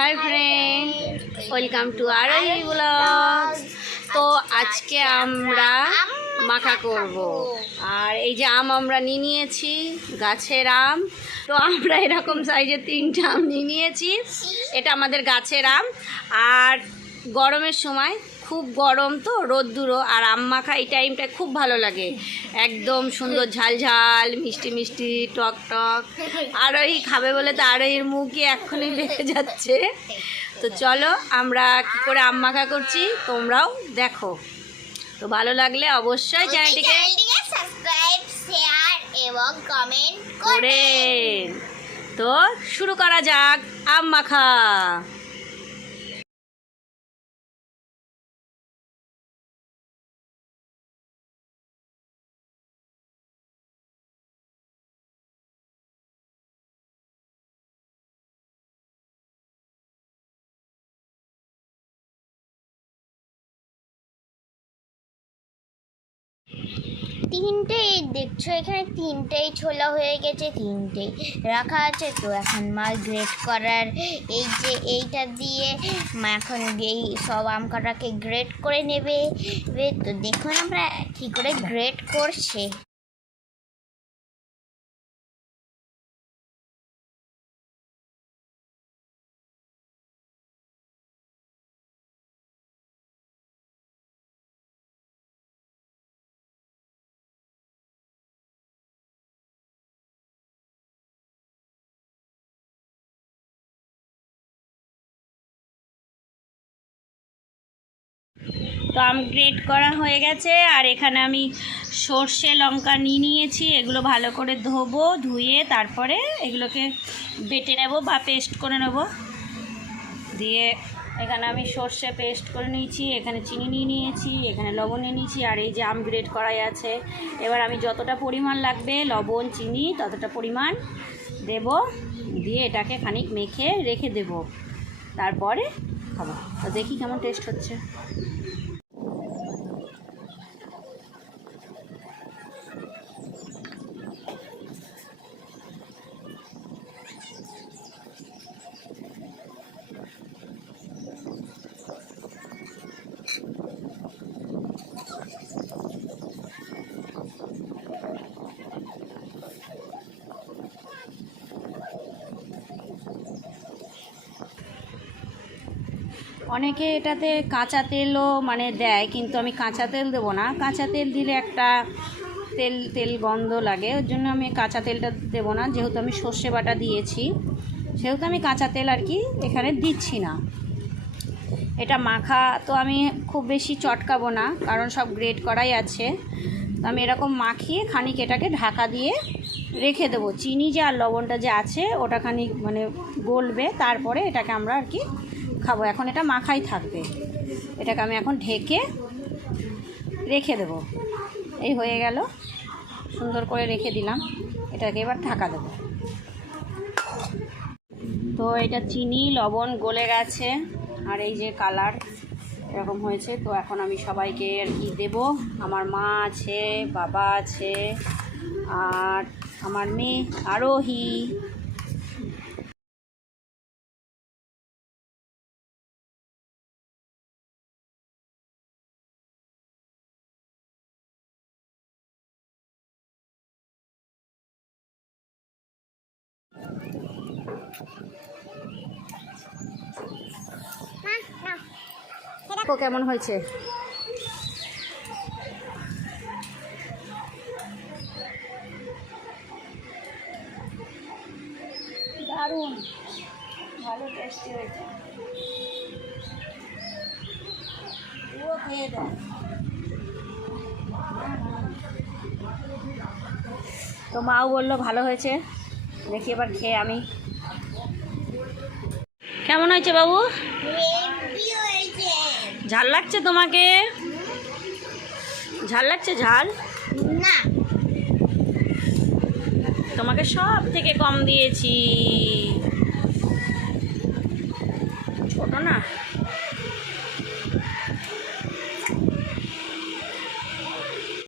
High friend, welcome to Arohi blogs. তো আজকে আমরা মাখা করব। আর এই যে আম আমরা নিয়ে নিয়েছি, গাছের আম। তো আমরা এরকম সাইজের 3টে আম নিয়ে নিয়েছি। এটা আমাদের গাছের আম। আর গরমের সময় খুব গরম তো, রোদ্দুরও, আর আম মাখা এই টাইমটা খুব ভালো লাগে। একদম সুন্দর ঝাল ঝাল, মিষ্টি মিষ্টি, টক টক। আরোহি খাবে বলে তো আরোহির মুখে এক্ষুনি বেড়ে যাচ্ছে। তো চলো আমরা কী করে আম মাখা করছি তোমরাও দেখো। তো ভালো লাগলে অবশ্যই চ্যানেলটিকে সাবস্ক্রাইব, শেয়ার এবং কমেন্ট করে। তো শুরু করা যাক আম মাখা। তিনটেই দেখছো, এখানে তিনটেই ছোলা হয়ে গেছে, তিনটেই রাখা আছে। তো এখন মা গ্রেট করার এইটা দিয়ে মা এখন এই সব আম কাটাকে গ্রেট করে নেবে। তো দেখুন আমরা কী করে গ্রেট করছে। তো আম গ্রেট করা হয়ে গেছে। আর এখানে আমি সর্ষে লঙ্কা নিয়ে নিয়েছি। এগুলো ভালো করে ধোবো, ধুয়ে তারপরে এগুলোকে বেটে নেব বা পেস্ট করে নেব। দিয়ে এখানে আমি সর্ষে পেস্ট করে নিয়েছি, এখানে চিনি নিয়ে নিয়েছি, এখানে লবণ নিয়ে নিয়েছি, আর এই যে আম গ্রেট করাই আছে। এবার আমি যতটা পরিমাণ লাগবে লবণ চিনি ততটা পরিমাণ দেব, দিয়ে এটাকে খানিক মেখে রেখে দেব, তারপরে খাবো। তো দেখি কেমন টেস্ট হচ্ছে। অনেকে এটাতে কাঁচা তেলও দেয়, কিন্তু আমি কাঁচা তেল দেবো না। কাঁচা তেল দিলে একটা তেল গন্ধ লাগে, ওর জন্য আমি কাঁচা তেলটা দেবো না। যেহেতু আমি সর্ষে বাটা দিয়েছি সেহেতু আমি কাঁচা তেল আর কি এখানে দিচ্ছি না। এটা মাখা তো আমি খুব বেশি চটকাবো না, কারণ সব গ্রেট করাই আছে। তো আমি এরকম মাখিয়ে খানিক এটাকে ঢাকা দিয়ে রেখে দেবো। চিনি যে আর লবণটা যে আছে ওটা খানিক গলবে, তারপরে এটাকে আমরা আর কি খাবো। এখন এটা মাখাই থাকবে। এটাকে আমি এখন ঢেকে রেখে দেবো। এই হয়ে গেল, সুন্দর করে রেখে দিলাম। এটাকে এবার ঢাকা দেবো। তো এটা চিনি লবণ গলে গেছে, আর এই যে কালার এরকম হয়েছে। তো এখন আমি সবাইকে আর কি দেবো। আমার মা আছে, বাবা আছে, আর আমার মেয়ে আরোহি। দেখো কেমন হয়েছে। দারুণ ভালো টেস্টি হয়েছে। ও খেয়ে দাও। তো মাও বললো ভালো হয়েছে। দেখি এবার খেয়ে আমি। কেমন হয়েছে বাবু? ঝাল লাগছে তোমাকে? ঝাল লাগছে? ঝাল না, তোমাকে সব থেকে কম দিয়েছি। ছোট না?